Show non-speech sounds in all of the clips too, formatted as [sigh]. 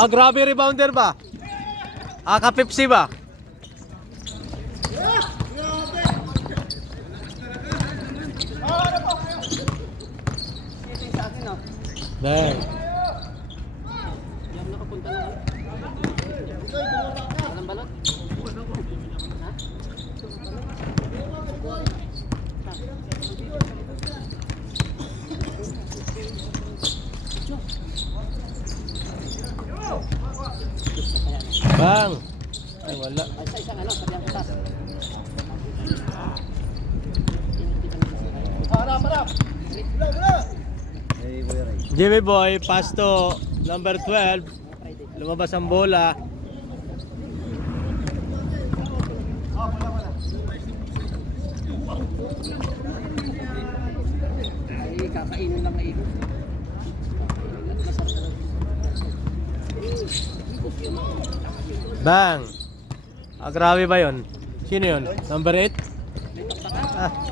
Ah, grabe rebounder ba? Ah, ka-Pepsi ba? Bang. Bang. Ay, wala. Jimmy Boy, pass to number 12. Lumabas ang bola. Kakainin lang kayo. Bang. Ah, grabe ba yon? Sino yon? Number 8? Ah.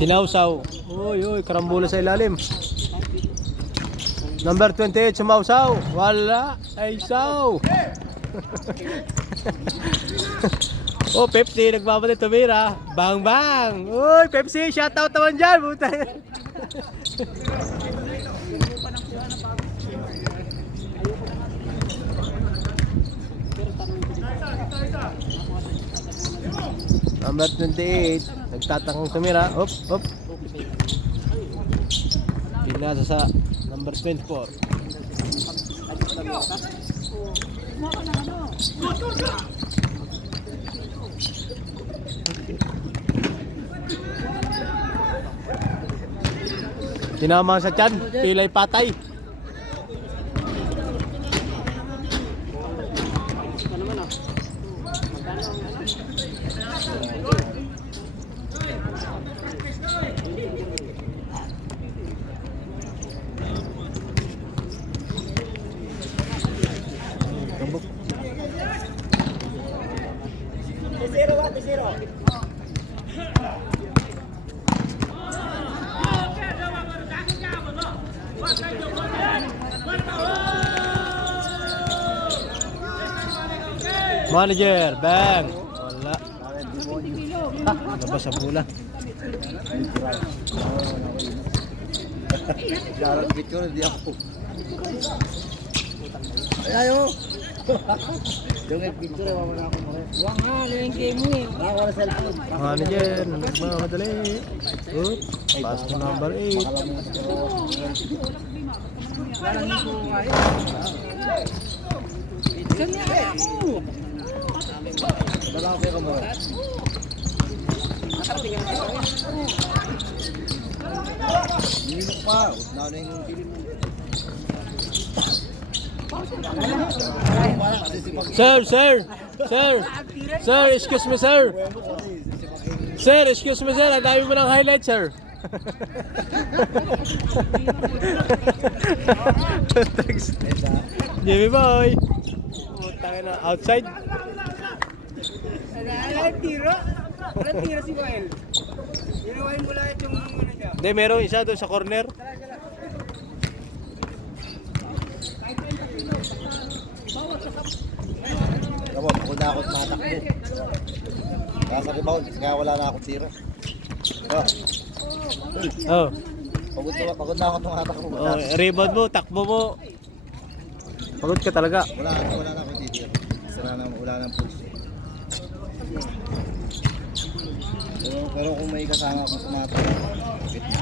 Sinawsaw. Uy, uy, karambula sa ilalim. Number 28, sumawsaw. Wala. Ay, saw. [laughs] oh, Pepsi, nagbabalik tumira. Bang, bang. Uy, Pepsi, shoutout naman dyan. Buta. Number 28, nagtatakang tumira. Op, op. Pinasa sa number 24. Tinama sa tiyan, pilay patay. Manager, bang. Wala. Labas sa bola. Jarang picture, di ako. Ayayo! Yung picture, wala na ako mo. Wang ha, yung game mo eh. Ako na cellphone. Manager, nagmamadali. Oop, pass to number 8. Saan niya ako? Ko kayo mo. Nilok pa. Na yung mo. Sir, sir, sir, sir, excuse me, sir. Sir, excuse me, sir. Ang dami mo ng highlight, sir. Thanks. [laughs] Jimmy boy. Na, outside. Ay, tira. Walang tira si Wael. Ginawain mo lahat yung ano niya. Hindi, merong isa doon sa corner. Kamu, pagod na ako tumatakbo. Nasa rebound, kaya wala na ako tira. Ah, Oh, pagod, na, pagod na ako tumatakbo. oh rebound mo, takbo mo. Pagod ka talaga. Wala, wala na ako titira. Wala na, wala na pulse. Pero, pero kung may kasama akong tumatakbo, kapit na.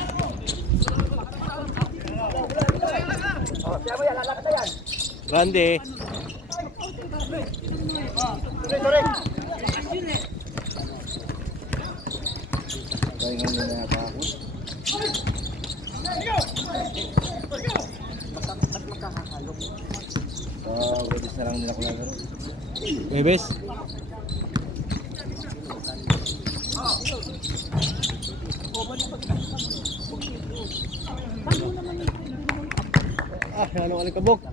Grande. Nyo na yata ako. Ah, wadis na lang nila ko. Ah, ano alikabok?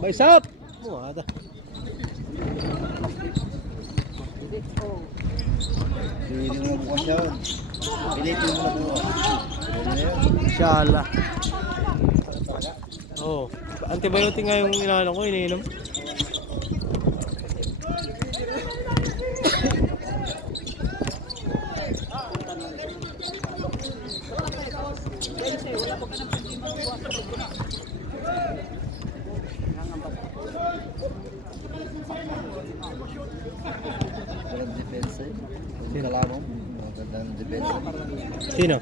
Baisap! Oh, ada. Pili mo bukas yan. Pilitin mo na bukas. Inshallah. Oh. Antibiotic nga yung inaano ko, iniinom. Walang depensa eh. Yung kalaban mo, magandang depensa. Sino?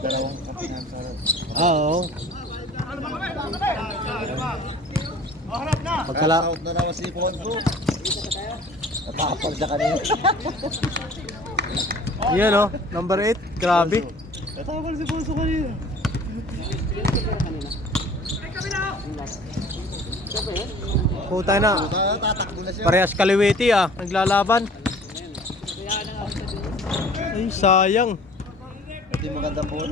Dalawang kapinan sa harap. Oo. Pagkala... Out na naman si Ponzo. Natapag siya kanina. Yan oh, number 8. Grabe. Natapag si Ponzo kanina. Puta na. Tatakbo na siya. Parehas kaliwiti ah, naglalaban. Ay, sayang. Hindi maganda po. [coughs]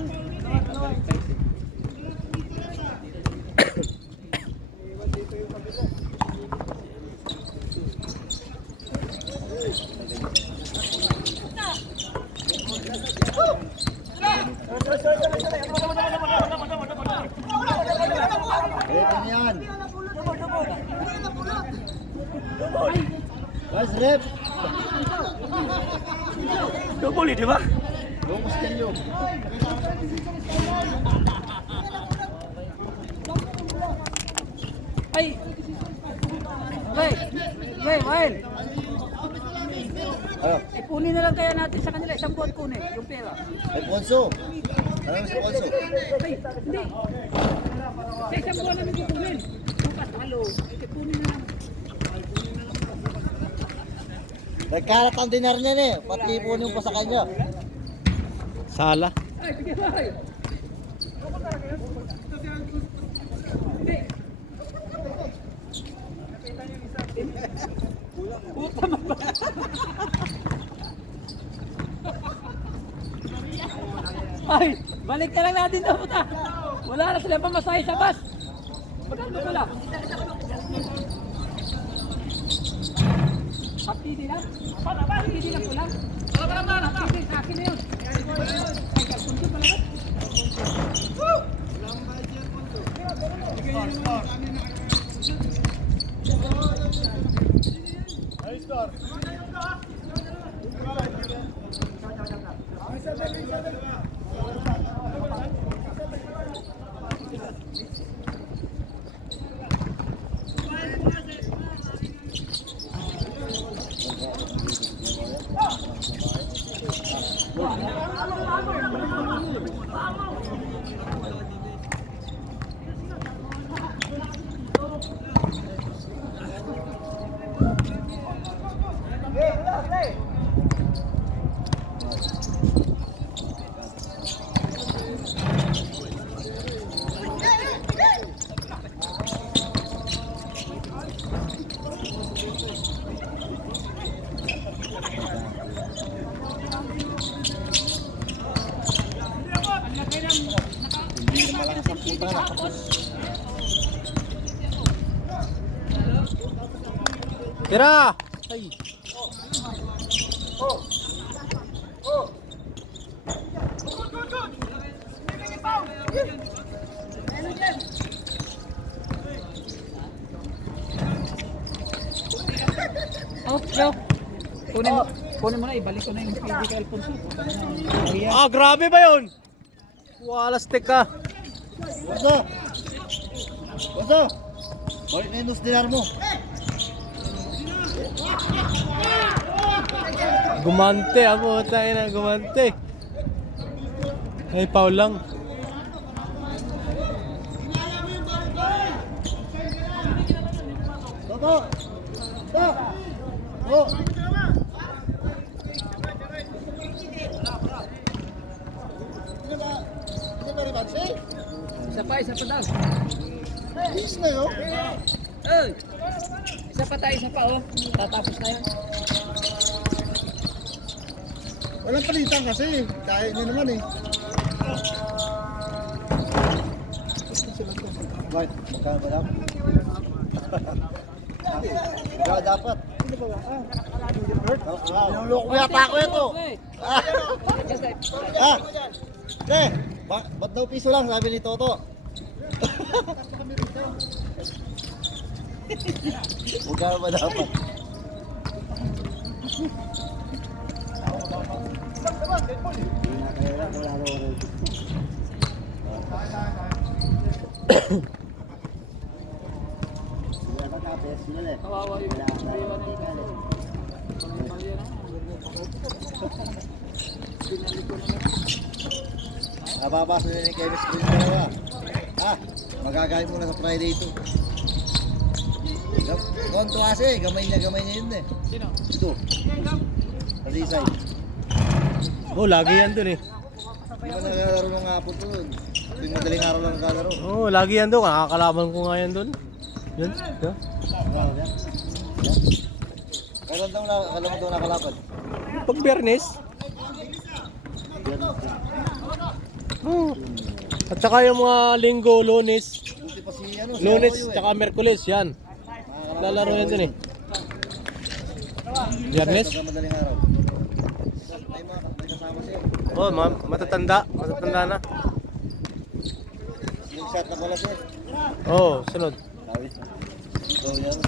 Ready yan. Guys, rep. Double, di ba? Locos kayo. Ay! 喂!喂, Wael! Ano? Ipunin na lang kaya natin sa kanila. Isang buwan kunin, yung pera. Ay, Ponzo. Ano si Ponzo? Ay, hindi. Sa isang buwan namin kukunin. Bukas, halo. Ipunin na lang. Nagkalat ang dinar niya eh. Pati ipunin pa sa kanya. Sala. Ay, bigyan mo. Ay, balik na lang natin daw puta. Wala na sila pamasahe sa bus. Magkano pala? Hapidi na? Hapidi na po lang? Hapidi, sa akin na yun. Ay, kalpunto pala ba? Tira! Ay. Oh, yo. Kunin mo, kunin mo na, ibalik ko na yung PD kay Alfonso. Ah, grabe ba yun? Wala stick ka. Ponzo! Ponzo! Balik na yung nus dinar mo. Gumante, ako tayo na gumante. Ay, foul lang. Toto! Toto! Oh! Isa pa, isa pa daw. Bis na yun. Eh, isa pa tayo, isa pa oh. Tatapos na yan. Walang palitan kasi. Kaya niyo naman eh. Bakit? Magkano ba dapat? Magkano dapat? Binulok mo yata ako ito. Ah, ah. Te, ba, ba't daw piso lang sabi ni Toto? [laughs] Magkano ba dapat? Kawawa yung pila nito. Nababasa na ni Kevin Screen dalawa. Ah, magagalit mo na sa Friday ito. Konto kasi, gamay niya, gamay niya yun eh. Sino? Ito. Kalisay. Oh, lagi yan dun eh. Hindi ba naglalaro ng hapon to? Tuwing madaling araw lang naglalaro. Oh, lagi yan dun. Nakakalaban ko nga yan dun. Yan. yan. Ah, yan. Yan. Kailan daw na, kailan daw nakalaban? Pag Bernes. Oh. At saka yung mga linggo, lunes, ano, lunes, eh. tsaka merkules, yan. Lalaro yan dun eh. Biyernes? Madaling araw. May mga may kasama siya. Oh, ma matatanda. Matatanda na. Yung shot na pala siya. Oh, sunod. Sabi. So, yan.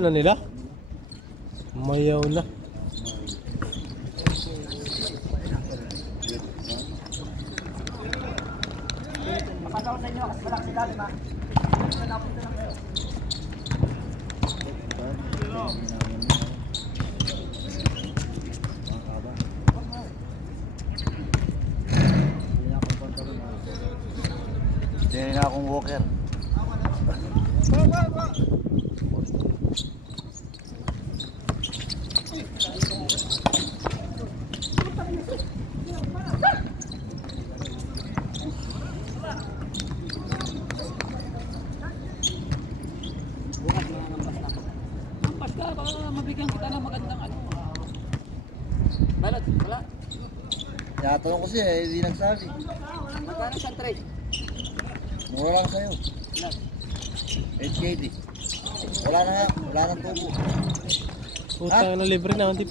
Ayaw na nila. Mayaw na. Hindi na akong walker. Ampas ka, baka mabigyan kita ng magandang ano. Balot, wala. Tinatanong ko siya, eh, hindi nagsabi. Magkano sa trade? Mura lang sa'yo. Ilan? 8KD. Wala na nga, wala nang tubo. Puta na libre na. Hindi.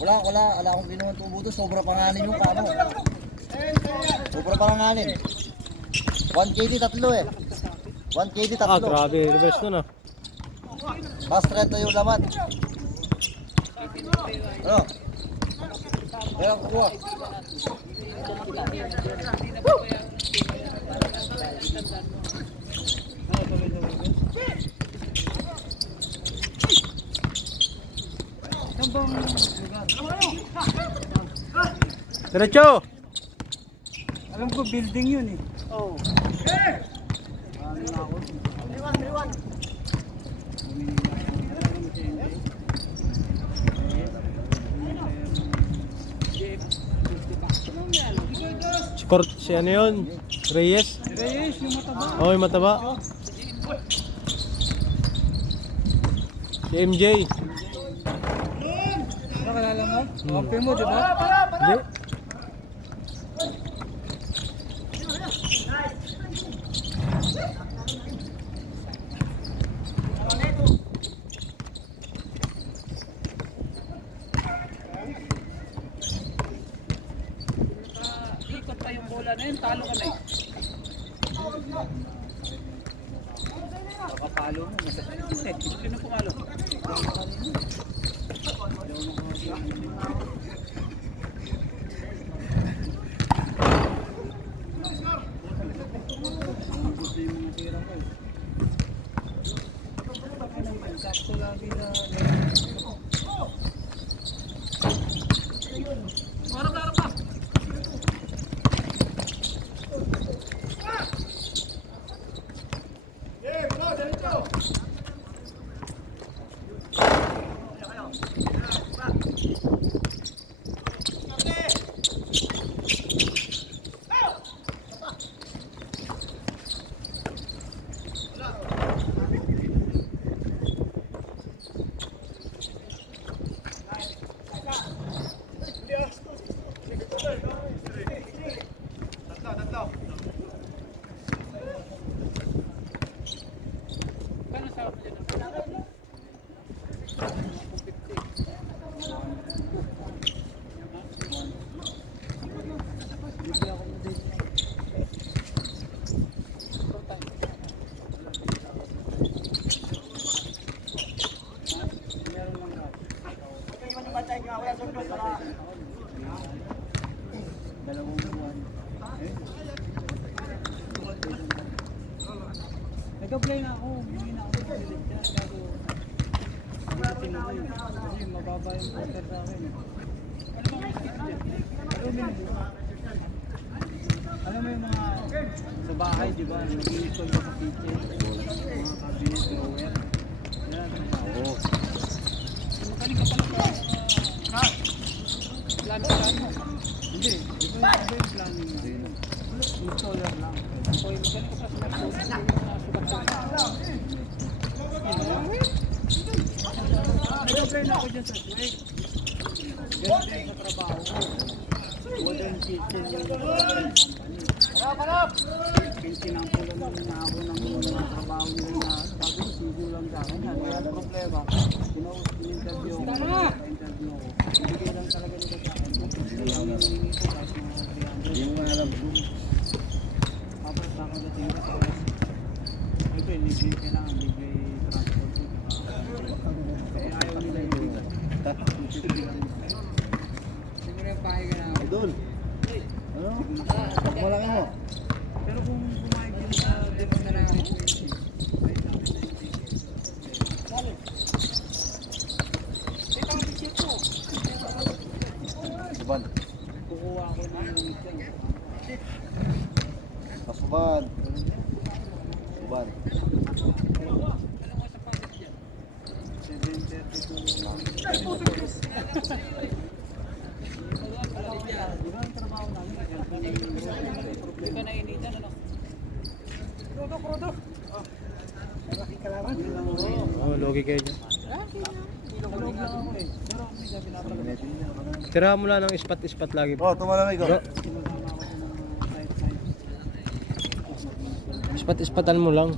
Wala, wala, wala akong kinuha tubo to. Sobra panganin yung kamo. Sobra panganin. 1KD tatlo eh. 1KD Ah, tatlo. grabe. The best nun ah. Mas 30 yung laman. Ano? Kaya kukuha. Diretso! Alam ko building yun eh. Oo. Si Cort, si ano yun? Reyes? Reyes, yung mataba. Oh, yung mataba. Si MJ. Nakalala mo? Kampi mo, di ba? Hindi. Ikot pa yung bola na yun, talo ka na eh. Kapalo mo, masakit. Sino pumalo? Sakto lagi na Maro-maro Siguro yung pahay ka na. Idol. Ano? Malaki mo. Pero kung kumain din sa demo na lang ako, ay sa akin na yung ticket. Ito ang ticket ko. Suban. Kukuha ako ng mission. Pasuban. Suban. 7.32. Di ba ang trabaho namin? Hindi ka nainitan, ano? Prodo, prodo! Nakikalaman? Oh, logi kayo dyan. Tulog lang ako eh. Pero ako minsan pinapalagay. Tira mo lang ng ispat-ispat lagi. Oh, tumalamig ko. Bro, side side. ispat-ispatan mo lang.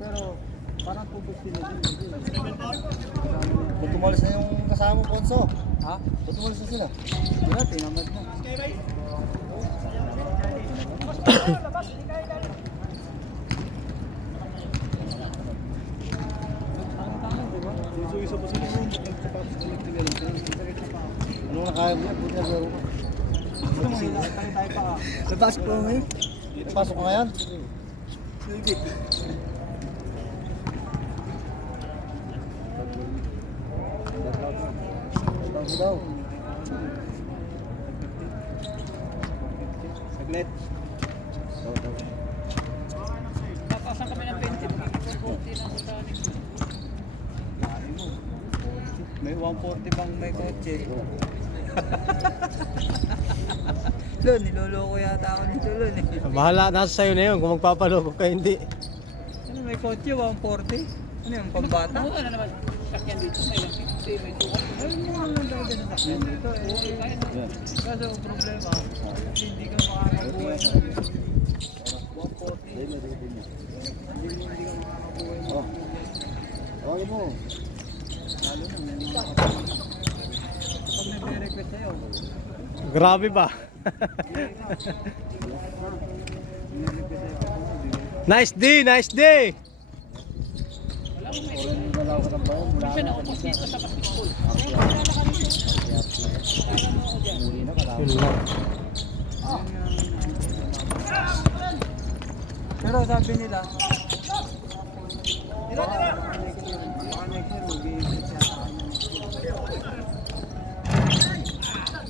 Pero parang tubos sila din. Kung tumalis na yung kasama mo, Ponso. Ha? Kung tumalis na sila. Wala, tinamad na. Isa-isa pa sila yung sapatos na nagtigalan. Ano na kaya mo yan? Buti na laro ka. Gusto mo, tayo tayo pa. Nabasok ko ngayon. Pasok ka ngayon. Bago daw. Saglit. Papasan kami ng 20, magiging 140 na sa. May 140 bang may kotse? Lon, niloloko yata ako nito Lon eh. [laughs] Bahala, nasa sayo na yun kung magpapaloko ka hindi. Ano may kotse, 140? Ano yung pambata? Ano na naman sakyan dito? May 150, may 200. Ay, mura lang talaga na sakyan dito eh. Yan. Kaso ang problema, hindi ka makakabuhay ng 140. Dahil na, dahil na. Hindi mo hindi ka makakabuhay Oh. Tawagin mo. Lalo na may mga kapatid. Kapag nagre-request sa'yo, Grabe ba? [laughs] nice day, nice day! Orin galaw ka ng bayan. Mula na ka dito. sa basketball. Muli na kalaw. Yun lang. Pero sabi nila, Tira, tira! Baka next year, mag-i-exit siya sa kanya.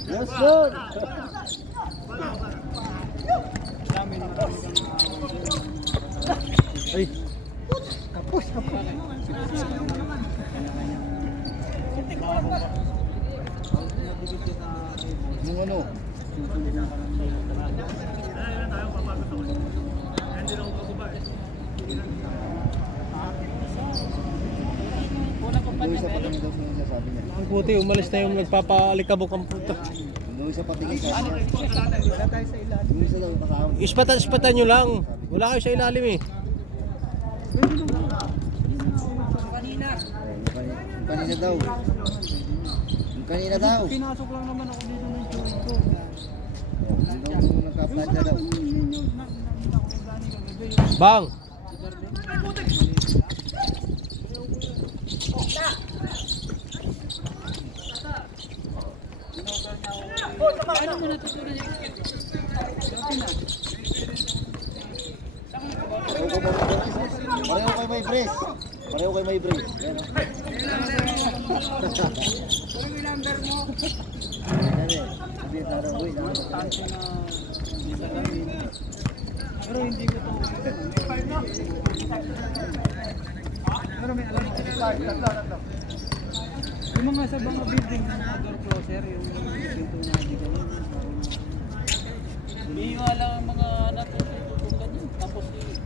Yes, sir! Dami na kami ng Ay, Kapos, kapos. Yung ano? Yung isa patingin daw siya sabi niya. ang puti, umalis na yung nagpapaalikabok ang puto. Yung isa patingin sa sa. Yung isa daw kasama. Ispatan-ispatan nyo lang. Wala kayo sa ilalim eh. Kanina. Kanina- daw. Kanina daw. Pinasok lang naman ako dito ng chewing ko. Nagka-planta daw. Bang! Ano mo natutunan yung Dati na. Pareho kayo may brace. Pareho kayo may brace. Sabi na rin, uy, ano? Tanto na isa kami. Pero hindi ko to. Pero may alam ako. Yung mga sa mga building na mga door closer, yung pinto na hindi ganun. Hindi nga lang ang mga natututong ganun. Tapos eh.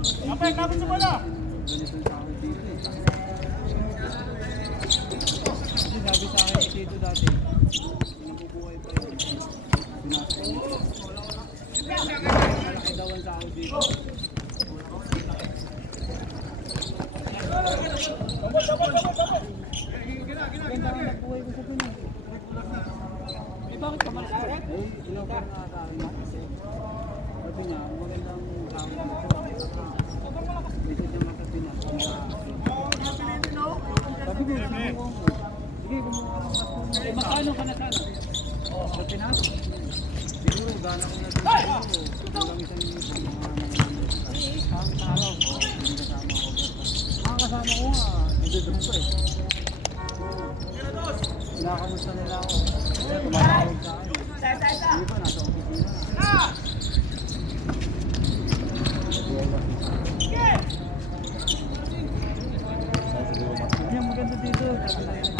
Kapay, kapay sa wala! Ganitong tao dito eh. Kasi sabi sa akin si Tito dati, nabubuhay pa yun. Pinasok. Malaki daw ang tao dito. Ganda ang nagbuhay ko sa Pinas. Eh bakit ka malaki? Eh, sinoffer nga sa akin na kasi. Sabi niya, magandang tao dito. Dito siya mga sa Pinas. Sabi ko, sinubukan ko. Sige, kumuha ka ng mas Eh, makano ka na sana? Sa Pinas? Siguro, gana ko na dito. Kulang isang minuto. Ang araw ko, hindi kasama ako. Mga kasama ko nga, nagdudrop ko eh. Kinakamusta nila ako. Tumatawag sa akin. Ba, nasa opisina na. Hindi, maganda dito. Sabi na yun.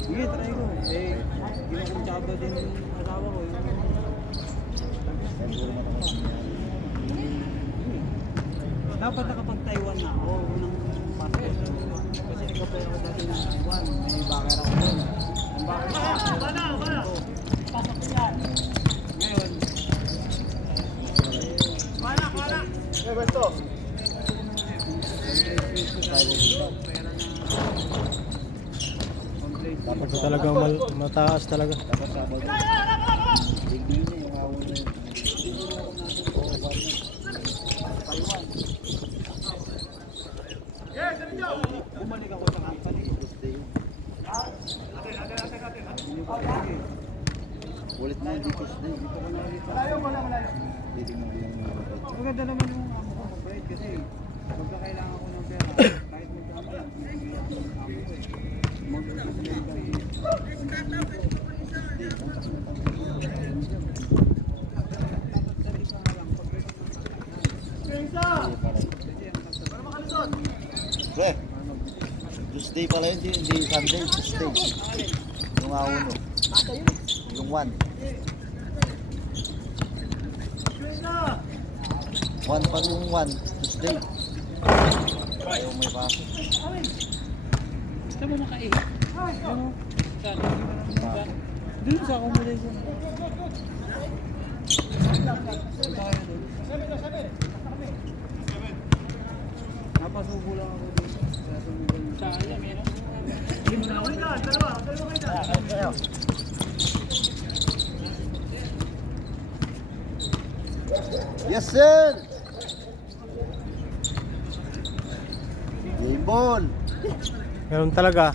Sige, try ko. Eh, ginakuntsaba din yung asawa ko. Yung... Dapat nakapag-Taiwan na ako. Unang passport. Kasi nag-apply ako dati ng Taiwan. May bakit ako doon. Ang bakit ako. Bala, bala. Pasok ko yan. Ngayon. Bala, bala. Eh, Besto. Dapat Ito talagang mal- mataas talaga. Sa abot. Hindi niya yung awon na yun. Bumalik ako sa company. Ulit mo hindi Tuesday. Titingnan ko yung kapatid. Maganda naman yung amo ko, mabait kasi pagka kailangan ko ng pera, Pre, Tuesday pala yun, hindi, hindi Sunday, Tuesday. Yung awon no. Yung one. One pa yung one, Tuesday. Ayaw may pasok. Saan mo makain? Ano? Saan? Saan? Doon sa accommodation. Kayo. Napasubo lang ako doon. Kaya sumugal. Saan yan, meron? Hindi mo na ako. Yes, sir! Ball! Ganun talaga.